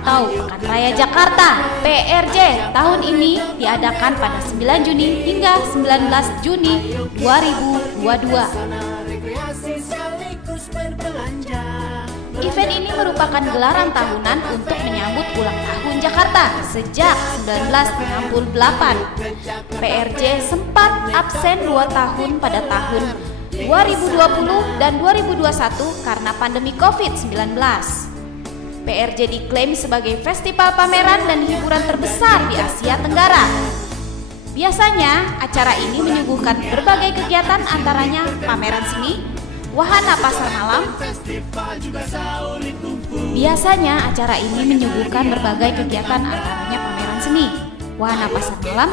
atau Pekan Raya Jakarta PRJ tahun ini diadakan pada 9 Juni hingga 19 Juni 2022. Event ini merupakan gelaran tahunan untuk menyambut ulang tahun Jakarta sejak 1968. PRJ sempat absen 2 tahun pada tahun 2020 dan 2021 karena pandemi COVID-19. PRJ diklaim sebagai festival pameran dan hiburan terbesar di Asia Tenggara. Biasanya, acara ini menyuguhkan berbagai kegiatan antaranya pameran seni, wahana pasar malam. Wahana pasar malam,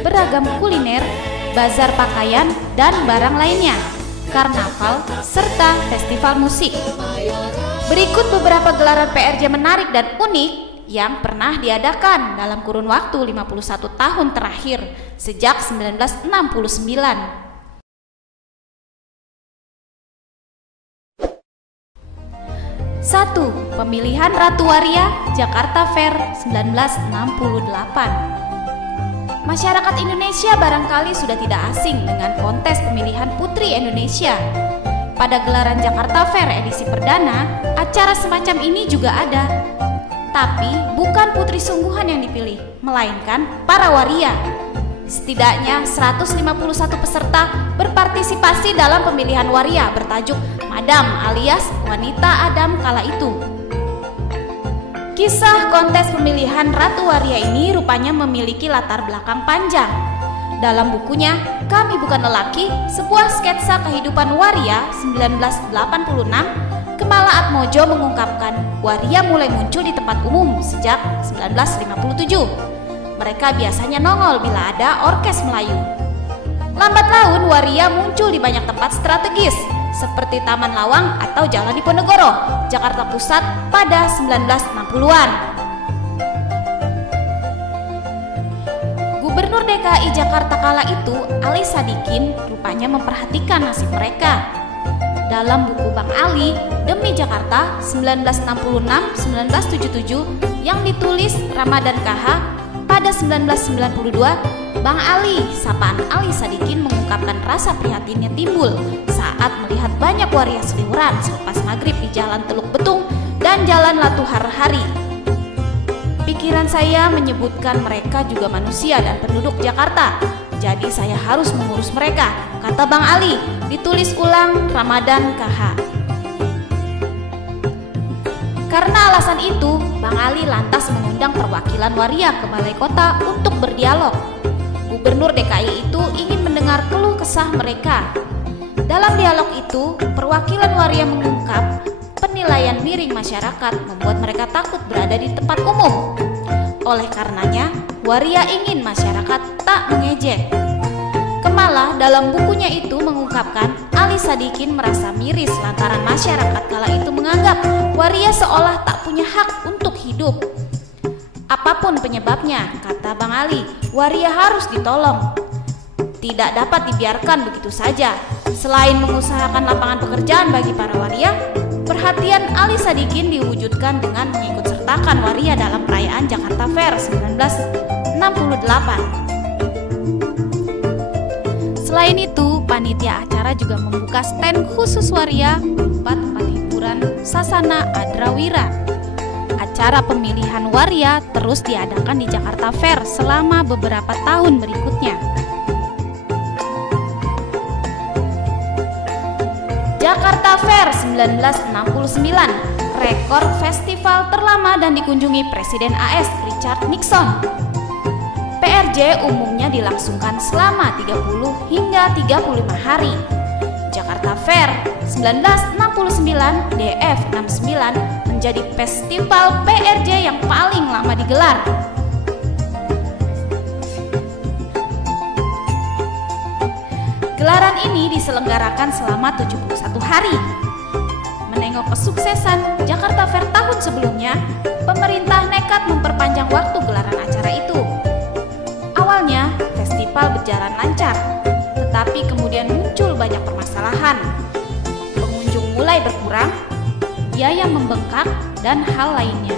beragam kuliner, bazar pakaian dan barang lainnya, karnaval, serta festival musik. Berikut beberapa gelaran PRJ menarik dan unik yang pernah diadakan dalam kurun waktu 51 tahun terakhir sejak 1969. 1. Pemilihan Ratu Waria Jakarta Fair 1968. Masyarakat Indonesia barangkali sudah tidak asing dengan kontes pemilihan Putri Indonesia. Pada gelaran Jakarta Fair edisi perdana, acara semacam ini juga ada. Tapi bukan putri sungguhan yang dipilih, melainkan para waria. Setidaknya 151 peserta berpartisipasi dalam pemilihan waria bertajuk Madam alias Wanita Adam kala itu. Kisah kontes pemilihan Ratu Waria ini rupanya memiliki latar belakang panjang. Dalam bukunya Kami Bukan Lelaki, sebuah sketsa kehidupan waria 1986, Kemala Atmojo mengungkapkan waria mulai muncul di tempat umum sejak 1957. Mereka biasanya nongol bila ada orkes Melayu. Lambat laun waria muncul di banyak tempat strategis seperti Taman Lawang atau Jalan Diponegoro, Jakarta Pusat pada 1960-an. Gubernur DKI Jakarta kala itu, Ali Sadikin, rupanya memperhatikan nasib mereka. Dalam buku Bang Ali, Demi Jakarta 1966-1977 yang ditulis Ramadan KH pada 1992, Bang Ali, sapaan Ali Sadikin mengungkapkan rasa prihatinnya timbul saat melihat banyak waria seliweran selepas maghrib di Jalan Teluk Betung dan Jalan Latuhar Hari. Pikiran saya menyebutkan mereka juga manusia dan penduduk Jakarta, jadi saya harus mengurus mereka, kata Bang Ali, ditulis ulang Ramadan KH. Karena alasan itu, Bang Ali lantas mengundang perwakilan waria ke Balai Kota untuk berdialog. Gubernur DKI itu ingin mendengar keluh kesah mereka. Dalam dialog itu, perwakilan waria mengungkap penilaian miring masyarakat membuat mereka takut berada di tempat umum. Oleh karenanya, waria ingin masyarakat tak mengejek. Kemala dalam bukunya itu mengungkapkan Ali Sadikin merasa miris lantaran masyarakat kala itu menganggap waria seolah tak punya hak untuk hidup. Apapun penyebabnya, kata Bang Ali, waria harus ditolong. Tidak dapat dibiarkan begitu saja. Selain mengusahakan lapangan pekerjaan bagi para waria, perhatian Ali Sadikin diwujudkan dengan mengikutsertakan waria dalam perayaan Jakarta Fair 1968. Selain itu, panitia acara juga membuka stand khusus waria berupa tempat hiburan Sasana Adrawira. Acara pemilihan waria terus diadakan di Jakarta Fair selama beberapa tahun berikutnya. Jakarta Fair 1969, rekor festival terlama dan dikunjungi Presiden AS Richard Nixon. PRJ umumnya dilangsungkan selama 30 hingga 35 hari. Jakarta Fair 1969 DF69 menjadi festival PRJ yang paling lama digelar. Gelaran ini diselenggarakan selama 71 hari. Menengok kesuksesan Jakarta Fair tahun sebelumnya, pemerintah nekat memperpanjang waktu gelaran acara itu. Awalnya, festival berjalan lancar, tetapi kemudian muncul banyak permasalahan. Pengunjung mulai berkurang, biaya membengkak, dan hal lainnya.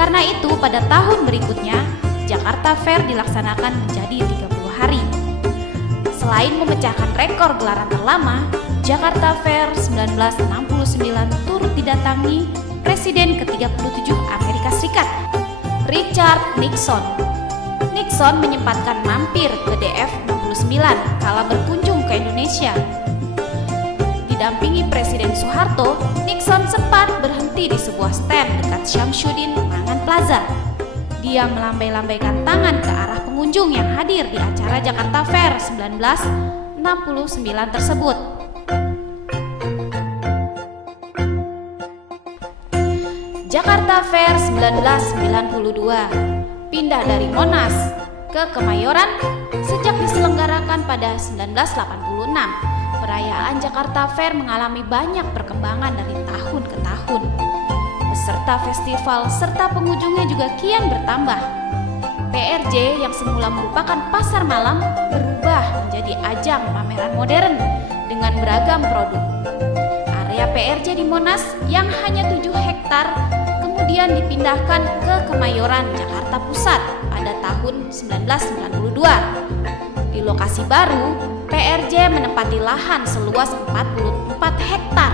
Karena itu pada tahun berikutnya Jakarta Fair dilaksanakan menjadi 30 hari. Selain memecahkan rekor gelaran terlama, Jakarta Fair 1969 turut didatangi Presiden ke-37 Amerika Serikat, Richard Nixon. Nixon menyempatkan mampir ke DF69 kala berkunjung ke Indonesia. Didampingi Presiden Soeharto, Nixon sempat berhenti di sebuah stand dekat Syamsuddin Mangan Plaza. Dia melambai-lambaikan tangan ke arah pengunjung yang hadir di acara Jakarta Fair 1969 tersebut. Jakarta Fair 1992 pindah dari Monas ke Kemayoran sejak diselenggarakan pada 1986. Perayaan Jakarta Fair mengalami banyak perkembangan dari tahun ke tahun. Peserta festival serta pengunjungnya juga kian bertambah. PRJ yang semula merupakan pasar malam berubah menjadi ajang pameran modern dengan beragam produk. Area PRJ di Monas yang hanya 7 hektar kemudian dipindahkan ke Kemayoran, Jakarta Pusat pada tahun 1992. Di lokasi baru, PRJ menempati lahan seluas 44 hektar.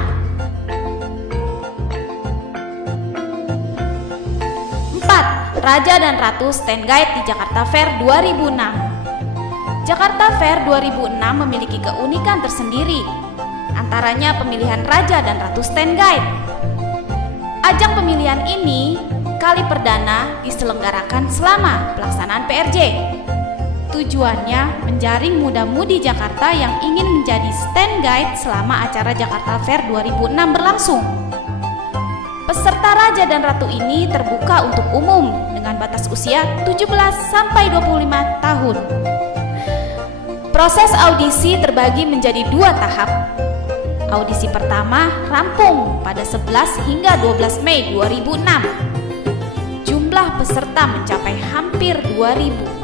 4. Raja dan Ratu Stand Guide di Jakarta Fair 2006. Jakarta Fair 2006 memiliki keunikan tersendiri, antaranya pemilihan Raja dan Ratu Stand Guide. Ajang pemilihan ini kali perdana diselenggarakan selama pelaksanaan PRJ. Tujuannya menjaring muda-mudi Jakarta yang ingin menjadi stand guide selama acara Jakarta Fair 2006 berlangsung. Peserta Raja dan Ratu ini terbuka untuk umum dengan batas usia 17 sampai 25 tahun. Proses audisi terbagi menjadi 2 tahap. Audisi pertama rampung pada 11 hingga 12 Mei 2006. Jumlah peserta mencapai hampir 2.000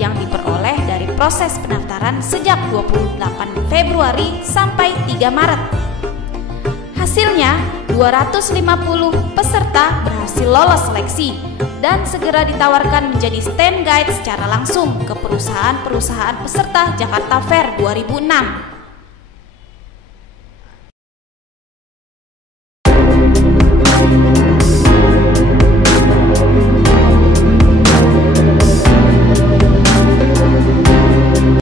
yang diperoleh dari proses pendaftaran sejak 28 Februari sampai 3 Maret. Hasilnya, 250 peserta berhasil lolos seleksi dan segera ditawarkan menjadi stand guide secara langsung ke perusahaan-perusahaan peserta Jakarta Fair 2006.